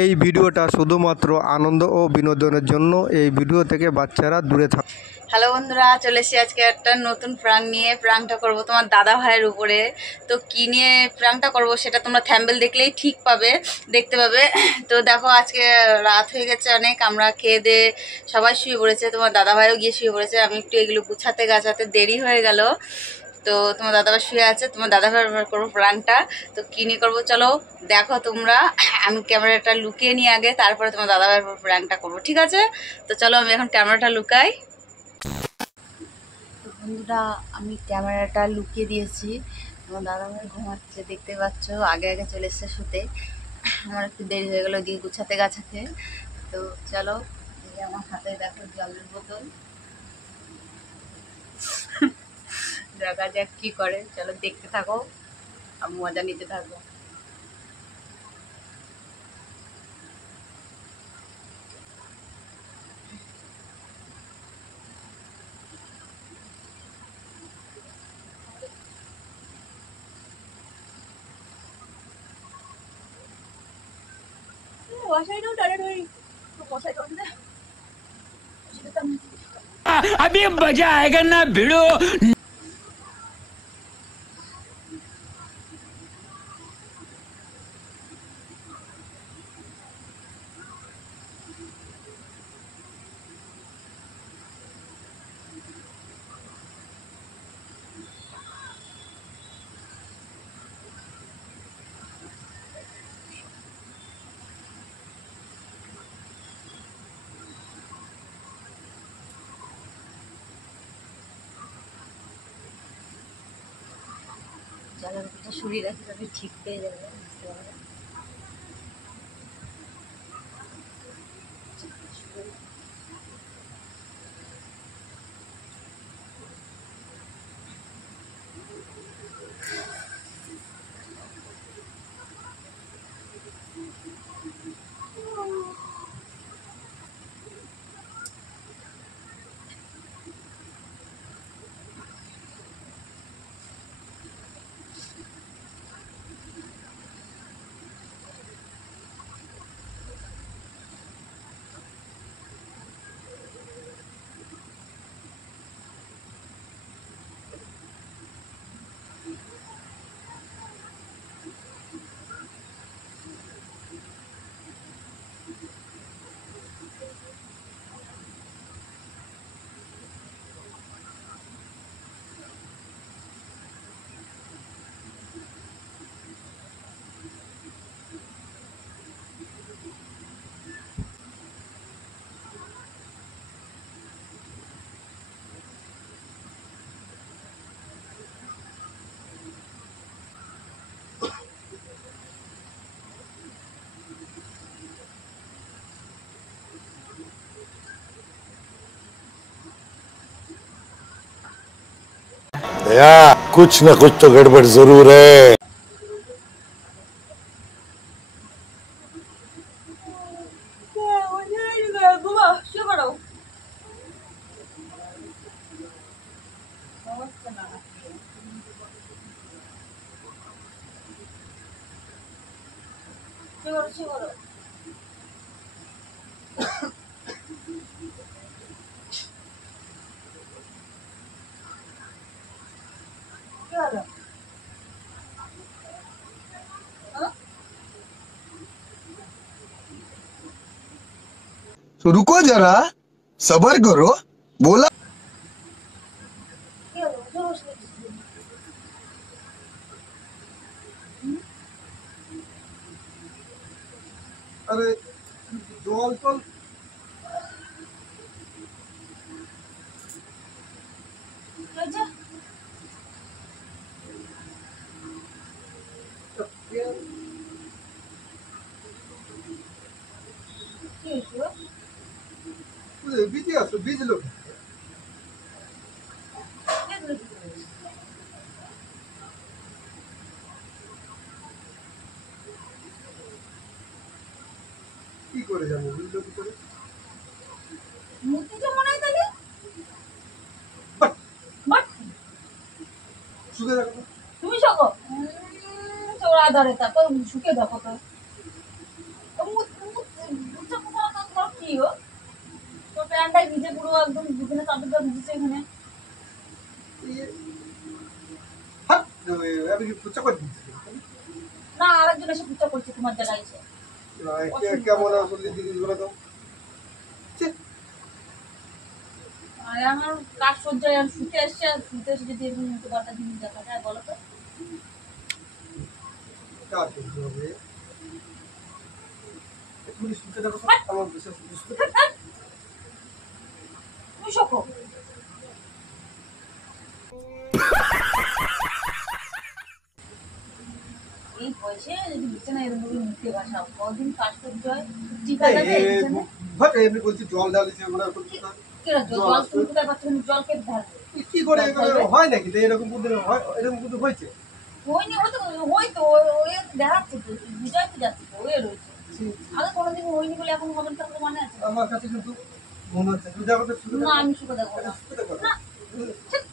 এই ভিডিওটা শুধুমাত্র আনন্দ ও বিনোদনের জন্য। এই ভিডিও থেকে বাচ্চারা দূরে থাক। হ্যালো বন্ধুরা, চলে এসেছি আজকে একটা নতুন প্রাঙ্ক নিয়ে। প্রাঙ্কটা করব তোমার দাদা ভাইয়ের উপরে। তো কী নিয়ে প্রাঙ্কটা করব সেটা তোমরা থ্যাম্বেল দেখলেই ঠিক দেখতে পাবে। তো দেখো, আজকে রাত হয়ে গেছে অনেক, আমরা খেয়ে দিয়ে সবাই শুয়ে পড়েছে, তোমার দাদা ভাইও গিয়ে শুয়ে পড়েছে। আমি একটু এগুলো গুছাতে গাছাতে দেরি হয়ে গেল। তো তোমার দাদাভাই শুয়ে আছে, তোমার দাদাভাই করবো প্রাঙ্কটা। তো কী নিয়ে করবো চলো দেখো তোমরা। আমি ক্যামেরাটা লুকিয়ে নিয়ে আগে, তারপরে তোমার দাদাভাইয়ের প্রাঙ্কটা করবো, ঠিক আছে? তো চলো আমি এখন ক্যামেরাটা লুকাই। তো বন্ধুরা, আমি ক্যামেরাটা লুকিয়ে দিয়েছি। আমার দাদাভাই ঘুমাচ্ছে, দেখতে পাচ্ছ, আগে আগে চলে এসছে শুতে। আমার একটু দেরি হয়ে গেলো দিয়ে গুছাতে গাছাতে। তো চলো, এই যে আমার হাতে দেখো জলের বোতল। দেখা যাক কি করে, চলো দেখতে থাকো আর মজা নিতে থাকো। अभी मजा आएगा ना भिड़ो। জলের বোতলটা সরিয়ে রাখি, তবে ঠিক পেয়ে যাবে, বুঝতে পারবে। या कुछ न कुछ तो गड़बड़ जरूर है। तो रुको जरा, सबर करो, बोला। अरे জল টল ভিজে আছো, ভিজলো কি করে যাবো, বুঝলো কি করে? মূর্তিটা মনে হয় তাহলে বাট বাট শুকে রাখো। তুমি শোকো চোরা ধরে, তারপর শুকে দেখো তো। পুরাই ভিজে, পুরো একদম দুখানে চাদর দেওয়া ভিজেছে এখানে। হাট, আমি কি পুচ্ছা করে দিচ্ছি? না, আরেকজন এসে পূজা করছে তোমার জায়গায় এসে। কেমন আসলে জিনিসগুলো তো ছি, আর আমার কাজ সজ্জায় আর শুতে এসছে, আর শুতে এসে যদি এরকম উল্টো পাল্টা জিনিস দেখা যায় বলো তো। কাজ করতে হবে। তুমি শুনতে দেখো তো, আমার বিশেষ বুঝতে তুমি শোকো। এই বয়সে যদি বিছানায় এরকম করে মুখে বসাও, কদিন কাজ সজ্জায় টিকা যাবে এই বিছানায়? ভাট, এমনি বলছি জল ঢালিছে ওরা কেন জল তুমি কোথায় পাচ্ছ? তুমি জল কে ঢালবে? কি করে হয় নাকি এরকম বুদ্ধি হয়? এরকম বুদ্ধি হয়েছে? হয়নি, হয়তো ওই দেখাচ্ছে তো, বুঝাইতে যাচ্ছে তো, ওই রয়েছে। আগে কোনোদিন হয়নি বলে এখন হবে না, মানে আছে? আমার কাছে কিন্তু মনে হচ্ছে তুই দেখো তো শুধু না, আমি সুখে দেখবো না। না, ঠিক।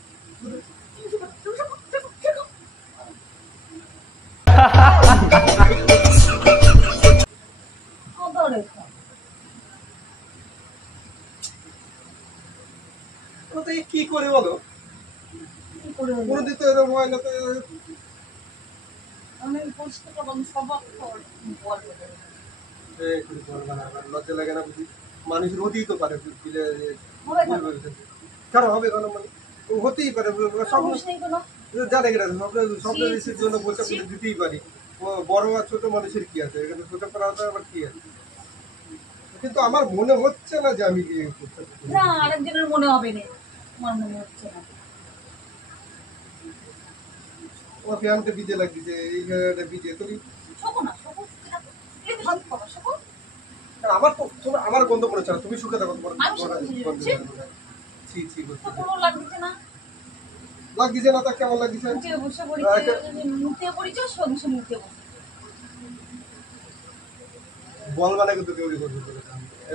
তুমি সুখে, তুমি সুখে, সুখে, সুখে। কত রেখা? কি করে বলো? কি করে হলো? কোনোদিন তো এরকম হয় না তো। আমি পরিষ্কার করবো, সবাক বলবো। লজ্জা লাগে না বুঝি? মানুষের হতেই তো পারে বুঝলে, হবে কেন? কেন হবে কেন মানে হতেই পারে সব সমস্যা নেই কোনো। জানে কিনা স্বপ্ন ঋষির জন্য বলতে দিতেই পারি। বড় আর ছোট মানুষের কি আছে এখানে? ছোট করা আবার কি আছে? কিন্তু আমার মনে হচ্ছে না যে আমি করতে পারি। না, আরেকজনের মনে হবে না, আমার মনে হচ্ছে না। আমার ফ্যানটা বিজে লাগছে, এই ফ্যানটা বিজে তুমি শোকো না, শোকো। ভালো করো, শোকো। আমার তো আমার গন্ধ পড়েছে না, তুমি সুখে থাকো তোমার আমি সুখে গন্ধ ছি। ছি ছি করতে তো কোনো লাগছে না। লাগছে না তা কেমন লাগছে? মুখে বসে পড়েছে, মুখে পড়েছে, সঙ্গে মুখে বসে। বলবা না কিন্তু তৈরি করবে বলে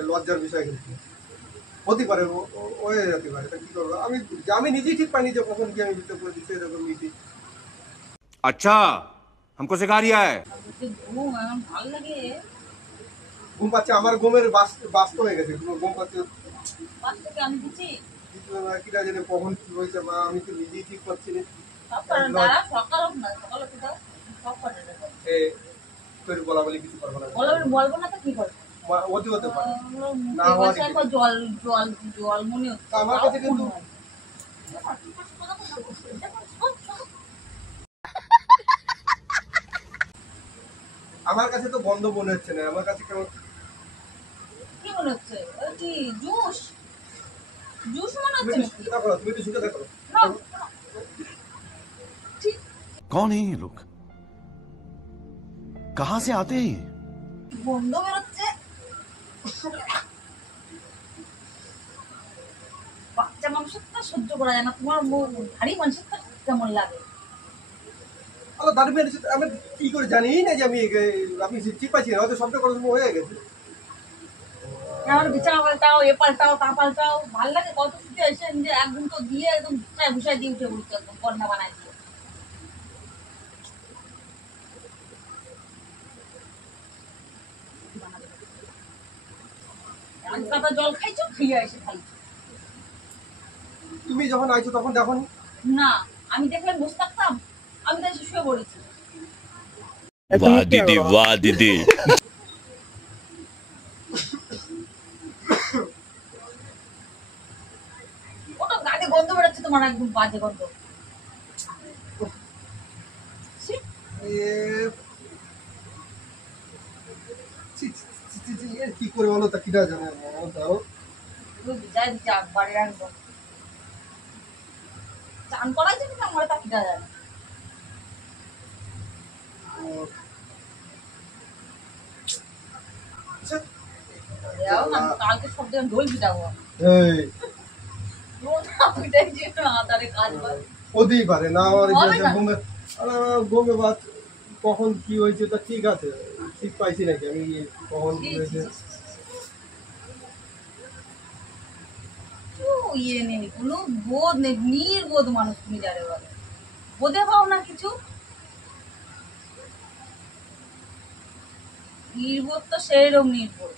লজ্জার বিষয় কিন্তু হতে পারে, হয়ে যেতে পারে। তা কি করবো আমি? আমি নিজেই ঠিক পাইনি যে কখন কি আমি ভিতরে করে দিচ্ছি এরকম নীতি। अच्छा हमको सिखा रिया है ঘুম আমার ভালো লাগে। ঘুম পাচ্ছে, আমার ঘুমের বাস্ত হয়ে গেছে, তোমার ঘুম পাচ্ছে পাঁচ থেকে আমি দিচ্ছি। কিটা জানি কখন কি হয়েছে বা আমি তো নিজেই ঠিক পাচ্ছি না। সব করেন তারা, সকাল হোক না, সকাল উঠে দাও, সব করে দেবো। তোর বলা বলি কিছু করবো না, বলবো না তো কি করবো? অতি হতে পারে। না মুখে হওয়া বসে একবার জল জল জল মনে হচ্ছে। আমার কাছে কিন্তু আমার কাছে তো বন্ধ মনে হচ্ছে না, আমার কাছে কেমন কি মনে হচ্ছে? ওই কি জুস জুস মনে তুমি হচ্ছে একটু নাকি? সুখে থাকো না, তুমি একটু সুখে থাকো না। না, ঠিক। कौन है ये लोग कहां से आते हैं ये? গন্ধ বেরোচ্ছে। বাচ্চা মানুষের তো সহ্য করা যায় না, তোমার ভারী মানুষের তো কেমন লাগে? আমার দাঁড়িয়ে আমি কি করে জানি না যে আমি ঠিক পাচ্ছি না, হয়তো শব্দ করার সময় হয়ে গেছে। আমার বিছানা পাল্টাও, এ পাল্টাও, তা পাল্টাও, ভাল লাগে কত ছুটে এসে যে একদম তো দিয়ে একদম বিছানায় ঘুষায় দিয়ে উঠে পড়ছে, একদম কন্যা বানাই দিয়ে। এক কাপড় জল খাইছো, খেয়ে এসে খাইছো। তুমি যখন আইছো তখন দেখো না, আমি দেখলে বসে থাকতাম? আমি তো এসে শুয়ে পড়েছি। वाह दीदी वाह दीदी ওটা গায়ে গন্ধ বেরোচ্ছে তোমার, একদম বাজে গন্ধ। ছি, এর কি করে বলো তা কিটা জানে দাও। পুরো ভিজায় দিচ্ছে একবারে একদম। চান করাই যাবে না আমার, তা কিটা জানে। যাও না, কালকে সব দিন ঢোল পিটাবো। এই ঢোল না পিটাই যে আধারে কাজ হয়। হতেই পারে না আমার হবে না। ঘুমে ঘুমে বাদ কখন কি হয়েছে তা ঠিক আছে, ঠিক পাইছি নাকি আমি কখন কি হয়েছে। ইয়ে নেই, কোনো বোধ নেই, নির্বোধ মানুষ তুমি যারে বলে। বোধে পাও না কিছু। নির্বোধ তো সেইরকম নির্বোধ।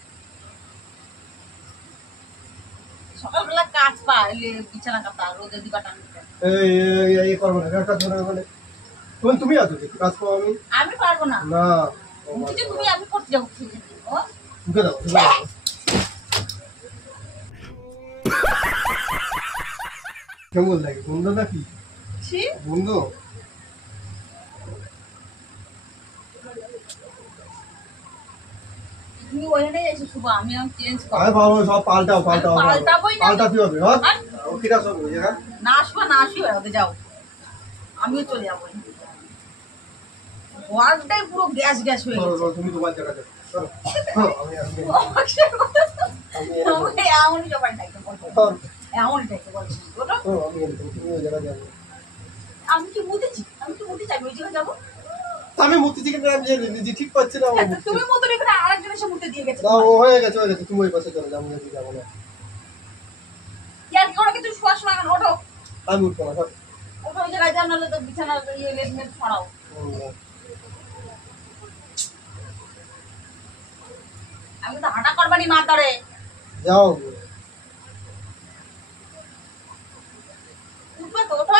সকালবেলা কাজ পাইলে বিছানা কাটা রোদে দি কাটানো এই করবো না কাজ ধরে মানে তুমি আছো কি কাজ করো আমি পারবো না না কিছু তুমি আমি করতে যাবো ঢুকে দাও ঢুকে দাও কেমন লাগে বন্ধু নাকি ছি বন্ধু তুমি ওখানে এসে শুভ আমি চেঞ্জ করব আরে বাবা সব পাল্টাও আমি পাল্টাবোই না। পাল্টা কি হবে হ্যাঁ আর? ও কিরা সব হয়ে গেল না আসবা না আসি ওকে যাও আমিও চলে যাবো ওয়ার্ডটাই পুরো গ্যাস গ্যাস হয়ে চলো গেছে চলো তুমি তোমার জায়গা যাও চলো হ্যাঁ, আমি এমনই জবান ডাকতে বলবো এমনই ডাকতে বলছি ওটা আমি তুমি ওই জায়গা যাবো আমি কি মুতেছি আমি ওই জায়গায় যাবো আমি মুক্তি থেকে আমি নিজে ঠিক পাচ্ছি না তুমি মতো এখানে আরেকজন এসে মুতে দিয়ে গেছে না ও হয়ে গেছে তুমি ওই পাশে চলে যাও আমি যদি যাবো না ইয়ার কি ওরা কিন্তু শোয়ার সময় এখন ওঠো আমি উঠবো না সব ওঠো ওই জায়গায় যাও নাহলে তো বিছানা ইয়ে লেজমেট ছড়াও আমি তো হাঁটা করবানি মা তরে যাও উঠবে তো ওঠো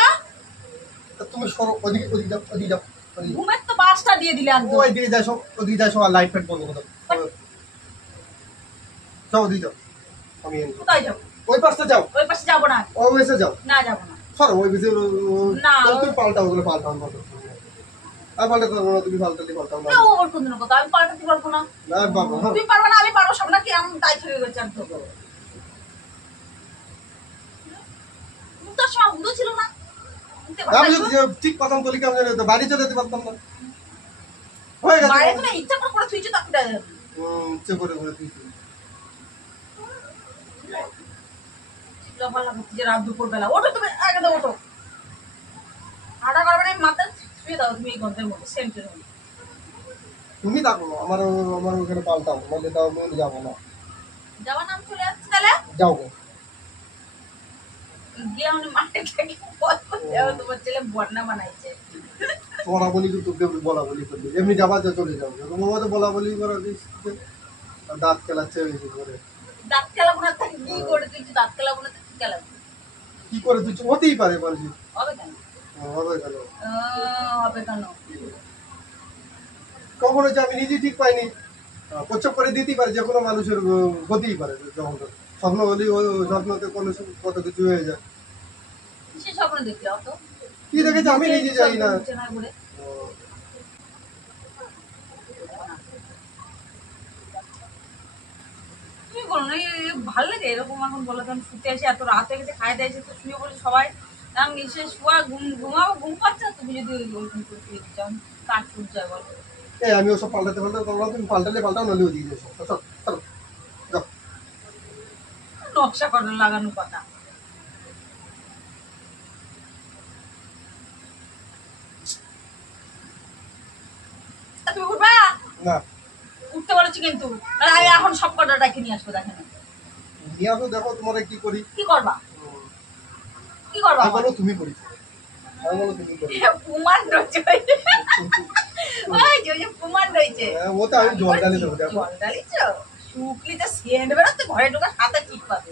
তুমি সরো ওদিকে ওদিকে যাও ওদিকে যাও ঘুমের তো বাসটা দিয়ে দিলে একদম ওই দিকে যাও ওদিকে যাও আর লাইট ফাইট বন্ধ করে দাও যাও ওদিকে যাও আমি কোথায় যাবো ওই পাশটা যাও ওই পাশে যাবো না ওই পাশে যাও না যাবো না সরো ওই পাশে না। তুমি পাল্টাও ওগুলো পাল্টাও আর পাল্টা করবো না তুমি পাল্টাও না না ও ওর কোন কথা আমি পাল্টাতে পারবো না না বাবা হ্যাঁ তুমি পারবে না আমি পারবো সব নাকি আমি দায়িত্ব হয়ে গেছে একদম মুতার সময় উদো ছিল না মুতে আমি পারতাম যদি ঠিক পাতাম তলি কেমন জানি বাড়ি চলে যেতে পারতাম না হয়ে গেছে বাইরে তো না ইচ্ছা করে থুইছো তাকটা ইচ্ছে করে তুই ভালো লাগছে যে রাত দুপুর বেলা ওঠো তুমি আগে দাও ওঠো হাঁটা করবে না মাথা শুয়ে দাও তুমি এই গন্ধের মধ্যে সেন্টের মধ্যে তুমি থাকো আমার আমার ওখানে পাল্টাও নাহলে তাও আমি যাবো না যাওয়ার নাম চলে যাচ্ছে তাহলে যাও গিয়ে আমি মাঠে থাকি বল করতে হবে তোমার ছেলে বন্যা বানাইছে বলা বলি কিন্তু তোকে বলা বলি করবি এমনি যাবা তো চলে যাও তোমার তো বলা বলি করা দাঁত খেলাচ্ছে বেশি করে দাঁত খেলাবো না তাকে কি করে তুই দাঁত খেলাবো না কি খেলাবো কি করে তুই হতেই পারে পারবি হবে কেন হবে কেন হবে কেন কখনো যে আমি নিজে ঠিক পাইনি প্রচ্ছপ করে দিতেই পারে যে কোনো মানুষের হতেই পারে যখন স্বপ্ন হলি ও স্বপ্নতে কোনো কত কিছু হয়ে যায় সে স্বপ্ন দেখলে অত কি দেখেছে আমি নিজে যাই না বলে তুমি বলো না ভালো লাগে এরকম এখন বলো তো আমি শুতে আসি এত রাত হয়ে গেছে খাই দিয়ে এসে তো শুয়ে বলি সবাই আমি নিচে শোয়া ঘুমাবো ঘুম পাচ্ছে না তুমি যদি ওইরকম করে শুয়ে দিচ্ছ আমি কাজ শুট যায় বলো এই আমি ওসব পাল্টাতে তোমরা তুমি পাল্টালে পাল্টাও নাহলে ওদিকে যাও চল চলো যাও নকশা করে লাগানো কথা তুমি উঠবা না উঠতে বলেছি কিন্তু আমি এখন সব কটা ডাকে নিয়ে আসবো দেখেন নিয়ে আসো দেখো তোমার কি করি কি করবা কি করবা আমি বলো তুমি করি আমি বলো তুমি করি প্রমাণ রয়েছে ওই যে প্রমাণ রয়েছে ও তো আমি জল ডালি দেবো দেখো জল ডালিছ শুকলি তো সেন্ট বেরোচ্ছে ঘরে ঢোকার সাথে ঠিক পাবে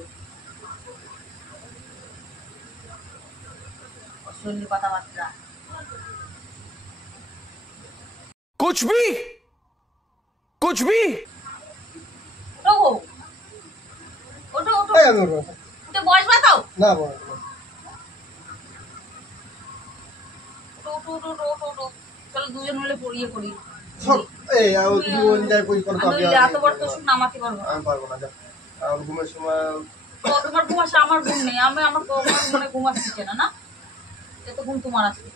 অশ্লীল কথাবার্তা कुछ भी ওঠো ওঠো ওঠো এই আমি উঠবো না। উঠে বসবা তাও না বলো না। ওঠো ওঠো ওঠো ওঠো ওঠো চলো দুজন মিলে পড়িয়ে পড়ি সব এই তুমি ওই যায় কই করো তো আমি এত বড় তো শুন নামাতে পারবো না আমি পারবো না যাও আর ঘুমের সময় তোমার ঘুম আসে আমার ঘুম নেই আমি আমার মনে ঘুম আসছে না না এত ঘুম তোমার আসছে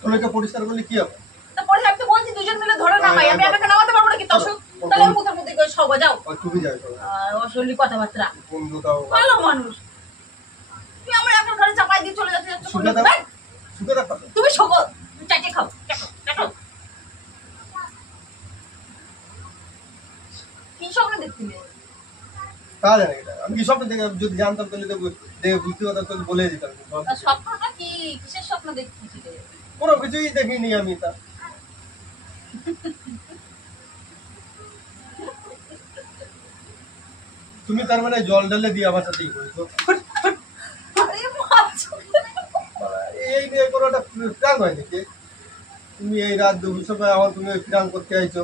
তুমি এটা পরিষ্কার করলে কি হবে তারপরে আমি তো বলছি দুজন মিলে ধরে নামাই আমি একাকে নামাতে পারবো না কি তখন তাহলে মুখের মধ্যে করে সব যাও আর তুমি যাই করো আর অশলীল কথাবার্তা বন্ধুটাও ভালো মানুষ তুমি আমার এখন ঘরে চাপাই দিয়ে চলে যাচ্ছে শুকে দাও শুকে দাও তুমি শোকো তুমি চাটে খাও চাটো কি স্বপ্ন দেখছিলে তা জানি এটা আমি কি স্বপ্ন দেখে যদি জানতাম তাহলে তো দেখে বুঝতে পারতাম তাহলে বলে দিতাম স্বপ্নটা কি কিসের স্বপ্ন দেখছিলে কোনো কিছুই দেখিনি আমি তা তুমি তার মানে জল ঢেলে দিয়ে আমার সাথেই করেছো। আরে মাছ। এই নিয়ে কোনো একটা প্ল্যান হয় নাকি? তুমি এই রাত দুপুর সময় আমার তুমি প্ল্যান করতে আইছো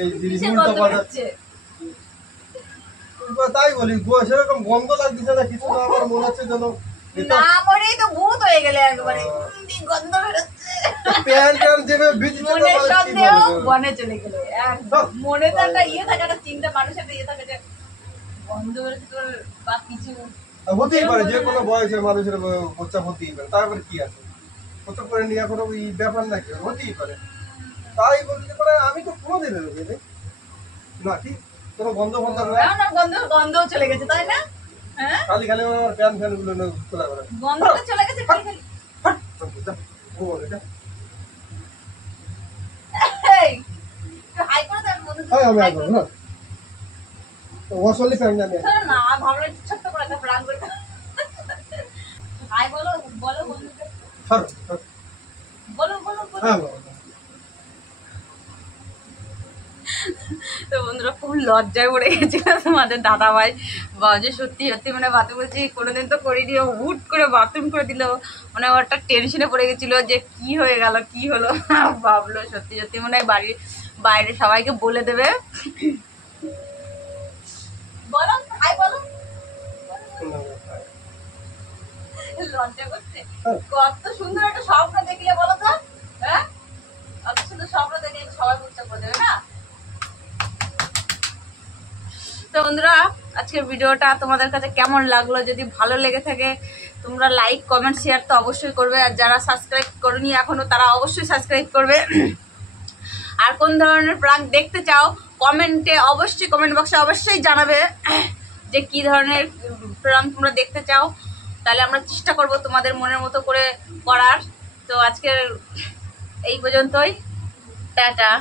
এই জিনিস কিসের উল্টো গন্ধ পাল্টা। বেরোচ্ছে? তাই বলি সেরকম গন্ধ লাগতেছে না কিছু না, আমার মনে হচ্ছে যেন না মরেই তো ভূত হয়ে গেলে একবারে গন্ধ বেরোচ্ছে। প্যান ট্যান যেভাবে ভিজছে না, মনের আমার কি সন্দেহ বলবো? বনে চলে গেলে মনে তো একটা ইয়ে থাকে, একটা চিন্তা মানুষের একটা ইয়ে থাকে যে গন্ধ বেরোচ্ছে তোর বা কিছু। হতেই পারে, যে কোনো বয়সের মানুষের প্রস্রাব হতেই পারে, তারপরে কি আছে? প্রস্রাব করে নিয়ে কোনো এই ব্যাপার নাকি, হতেই পারে। তাই বলতে পারে আমি তো কোনোদিন দেখিনি না, ঠিক কোনো গন্ধ ফন্ধ না, না গন্ধও চলে গেছে তাই না? হ্যাঁ খালি খালি আমার প্যান ফ্যান গুলো খোলা করে গন্ধটা চলে গেছে খালি খালি। এই, একটু হাই করে দেন বন্ধু। আমি আসবো না, ওয়াশলি প্যান জানি না ভাবলাম একটু ছোট্ট করে একটা প্রাণ করে হাই বলো বলো বন্ধুকে বলো বলো বলো। হ্যাঁ তো বন্ধুরা খুব লজ্জায় পড়ে গেছিল তোমাদের দাদা ভাই যে সত্যি সত্যি মানে বাথরুম বলছি কোনোদিন তো করিনি, হুট করে বাথরুম করে দিল, মানে ও একটা টেনশনে পড়ে গেছিল যে কি হয়ে গেল কি হলো। ভাবলো সত্যি সত্যি মনে হয় বাড়ির বাইরে সবাইকে বলে দেবে। বলো হাই বলো। লজ্জা করছে, কত সুন্দর একটা স্বপ্ন দেখলে বলো তো, হ্যাঁ কত সুন্দর স্বপ্ন দেখলে সবাই বুঝতে করে দেবে না। তো বন্ধুরা আজকের ভিডিওটা তোমাদের কাছে কেমন লাগলো, যদি ভালো লেগে থাকে তোমরা লাইক কমেন্ট শেয়ার তো অবশ্যই করবে, আর যারা সাবস্ক্রাইব করনি এখনো তারা অবশ্যই সাবস্ক্রাইব করবে। আর কোন ধরনের প্রাঙ্ক দেখতে চাও কমেন্টে অবশ্যই, কমেন্ট বক্সে অবশ্যই জানাবে যে কি ধরনের প্রাঙ্ক তোমরা দেখতে চাও, তাহলে আমরা চেষ্টা করব তোমাদের মনের মতো করে করার। তো আজকের এই পর্যন্তই, টাটা।